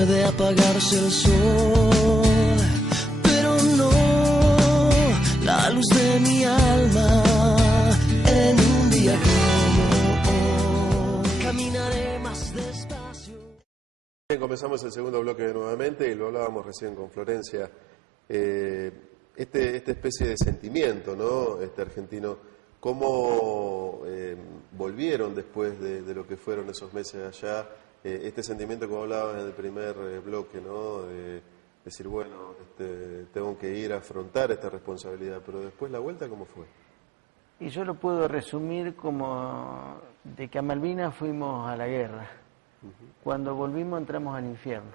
puede apagarse el sol, pero no la luz de mi alma. En un día como hoy caminaré más despacio. Bien, comenzamos el segundo bloque nuevamente y lo hablábamos recién con Florencia. Esta especie de sentimiento, ¿no? Argentino, ¿cómo volvieron después de lo que fueron esos meses allá? Este sentimiento que hablabas en el primer bloque, ¿no? De decir, bueno, tengo que ir a afrontar esta responsabilidad, pero después la vuelta, ¿cómo fue? Y yo lo puedo resumir como de que a Malvinas fuimos a la guerra. Cuando volvimos entramos al infierno.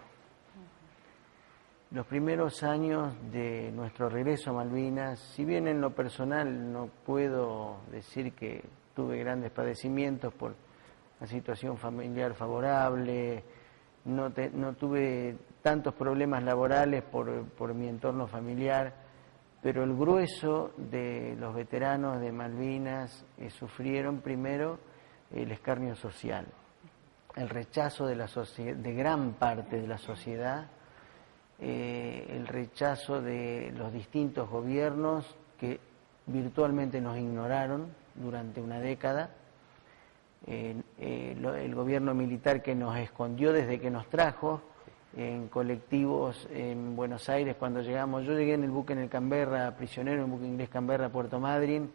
Los primeros años de nuestro regreso a Malvinas, si bien en lo personal no puedo decir que tuve grandes padecimientos por la situación familiar favorable, no tuve tantos problemas laborales por mi entorno familiar, pero el grueso de los veteranos de Malvinas sufrieron primero el escarnio social, el rechazo de gran parte de la sociedad, el rechazo de los distintos gobiernos que virtualmente nos ignoraron durante una década, el gobierno militar que nos escondió desde que nos trajo, en colectivos en Buenos Aires cuando llegamos. Yo llegué en el buque en el Canberra, prisionero en el buque inglés Canberra, Puerto Madryn,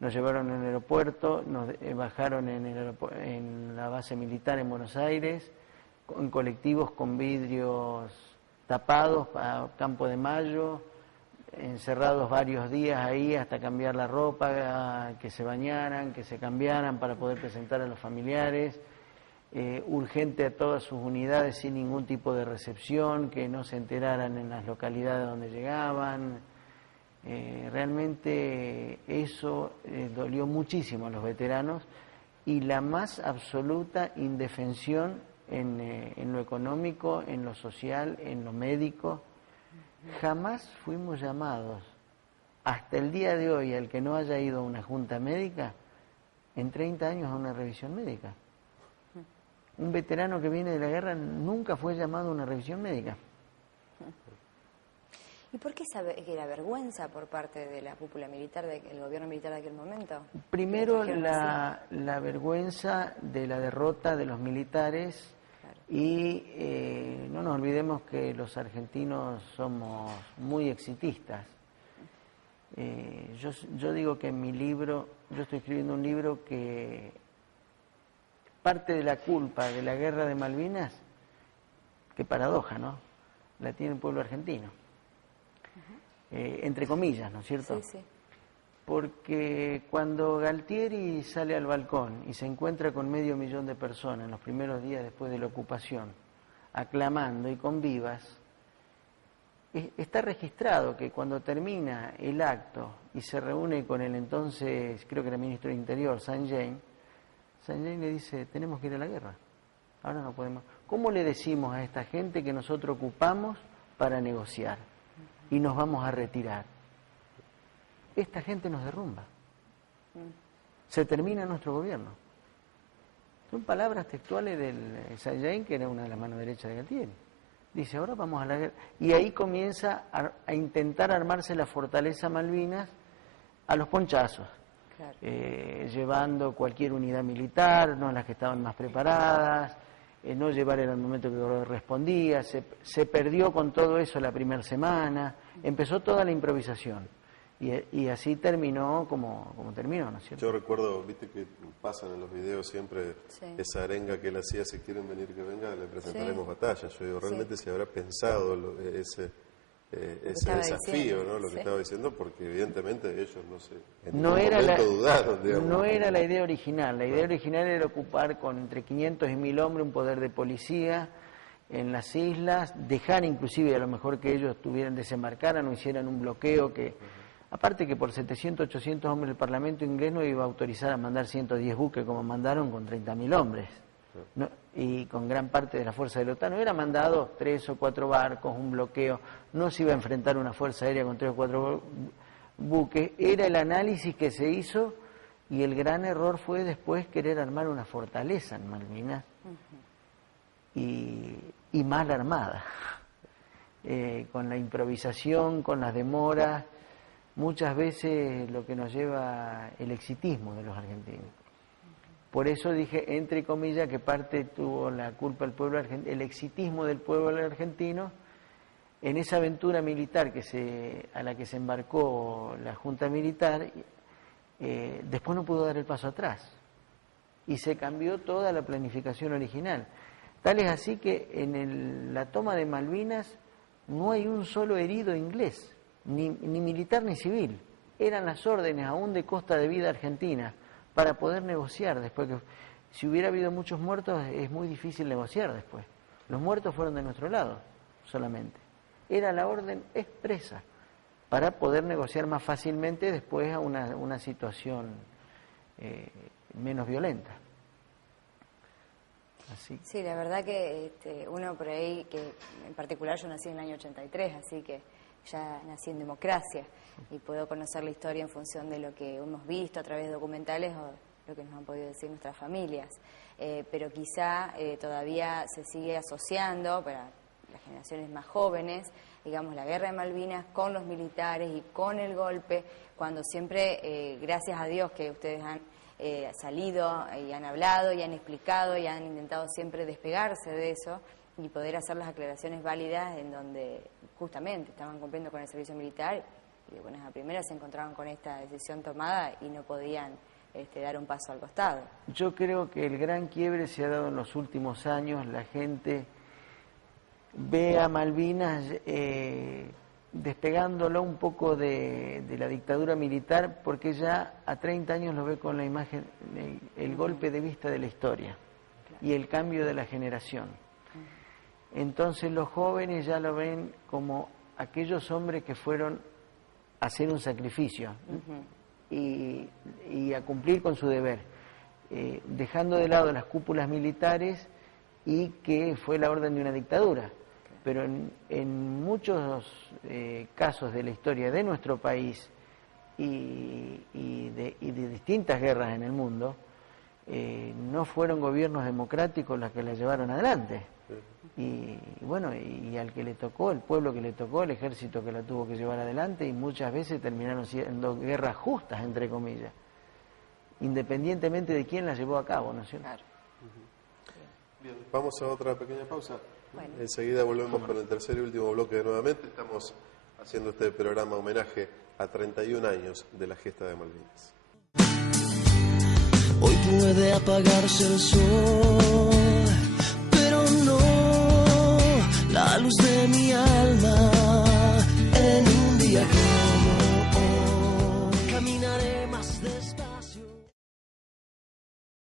nos llevaron en el aeropuerto, nos bajaron en la base militar en Buenos Aires, en colectivos con vidrios tapados a Campo de Mayo, encerrados varios días ahí hasta cambiar la ropa, que se bañaran, que se cambiaran para poder presentar a los familiares. Urgente a todas sus unidades sin ningún tipo de recepción, que no se enteraran en las localidades donde llegaban. Realmente eso dolió muchísimo a los veteranos y la más absoluta indefensión en lo económico, en lo social, en lo médico. Jamás fuimos llamados, hasta el día de hoy, al que no haya ido a una junta médica, en 30 años a una revisión médica. Un veterano que viene de la guerra nunca fue llamado a una revisión médica. ¿Y por qué era vergüenza por parte de la cúpula militar, del gobierno militar de aquel momento? Primero la vergüenza de la derrota de los militares, claro. Y no nos olvidemos que los argentinos somos muy exitistas. Yo digo que en mi libro, yo estoy escribiendo un libro que parte de la culpa de la guerra de Malvinas, qué paradoja, ¿no?, la tiene el pueblo argentino. Entre comillas, ¿no es cierto? Sí, sí. Porque cuando Galtieri sale al balcón y se encuentra con 500.000 de personas en los primeros días después de la ocupación, aclamando y con vivas, está registrado que cuando termina el acto y se reúne con el entonces, creo que era ministro del Interior, St. James le dice, tenemos que ir a la guerra, ahora no podemos. ¿Cómo le decimos a esta gente que nosotros ocupamos para negociar y nos vamos a retirar? Esta gente nos derrumba. Se termina nuestro gobierno. Son palabras textuales del St. James, que era una de las manos derechas de Galtieri. Dice, ahora vamos a la guerra. Y ahí comienza a intentar armarse la fortaleza Malvinas a los ponchazos. Claro. Llevando cualquier unidad militar, no las que estaban más preparadas, no llevar el armamento que correspondía, se perdió con todo eso la primera semana, empezó toda la improvisación y así terminó como terminó, ¿no es cierto? Yo recuerdo, viste que pasan en los videos siempre, sí, esa arenga que él hacía, si quieren venir que venga, le presentaremos, sí, batalla. Yo digo, realmente, sí, se habrá pensado ese desafío, ¿no? Lo que estaba diciendo, porque evidentemente ellos dudaron, digamos. No era la idea original. La idea original era ocupar con entre 500 y 1000 hombres un poder de policía en las islas, dejar inclusive a lo mejor que ellos desembarcaran o hicieran un bloqueo que, aparte que por 700, 800 hombres el Parlamento inglés no iba a autorizar a mandar 110 buques como mandaron con 30.000 hombres. No, y con gran parte de la fuerza de la OTAN, no hubiera mandado 3 o 4 barcos, un bloqueo, no se iba a enfrentar una fuerza aérea con 3 o 4 buques, era el análisis que se hizo y el gran error fue después querer armar una fortaleza en Malvinas. Y y mal armada, con la improvisación, con las demoras, muchas veces lo que nos lleva el exitismo de los argentinos. Por eso dije, entre comillas, que parte tuvo la culpa el pueblo argentino, el exitismo del pueblo argentino en esa aventura militar a la que se embarcó la Junta Militar. Después no pudo dar el paso atrás y se cambió toda la planificación original. Tal es así que en la toma de Malvinas no hay un solo herido inglés, ni militar ni civil. Eran las órdenes aún de Costa de Vida Argentina para poder negociar después. Que si hubiera habido muchos muertos es muy difícil negociar después. Los muertos fueron de nuestro lado solamente. Era la orden expresa para poder negociar más fácilmente después a una situación menos violenta. Así. Sí, la verdad que uno por ahí, que en particular yo nací en el año 83, así que ya nací en democracia y puedo conocer la historia en función de lo que hemos visto a través de documentales o lo que nos han podido decir nuestras familias. Pero quizá todavía se sigue asociando para las generaciones más jóvenes, digamos, la guerra de Malvinas con los militares y con el golpe, cuando siempre, gracias a Dios que ustedes han salido y han hablado y han explicado y han intentado siempre despegarse de eso y poder hacer las aclaraciones válidas en donde justamente estaban cumpliendo con el servicio militar y de buenas a primeras se encontraban con esta decisión tomada y no podían dar un paso al costado. Yo creo que el gran quiebre se ha dado en los últimos años. La gente ve a Malvinas despegándolo un poco de la dictadura militar, porque ya a 30 años lo ve con la imagen, el golpe de vista de la historia y el cambio de la generación. Entonces los jóvenes ya lo ven como aquellos hombres que fueron a hacer un sacrificio y a cumplir con su deber, dejando de lado las cúpulas militares y que fue la orden de una dictadura. Pero en muchos casos de la historia de nuestro país y de distintas guerras en el mundo, no fueron gobiernos democráticos los que la llevaron adelante. Y bueno, y al que le tocó, el pueblo que le tocó, el ejército que la tuvo que llevar adelante, y muchas veces terminaron siendo guerras justas, entre comillas, independientemente de quién las llevó a cabo, ¿no es cierto? Claro. Bien, vamos a otra pequeña pausa. Bueno. Enseguida volvemos con el tercer y último bloque de nuevamente. Estamos haciendo este programa homenaje a 31 años de la gesta de Malvinas. Hoy puede apagarse el sol, pero no la luz de mi alma.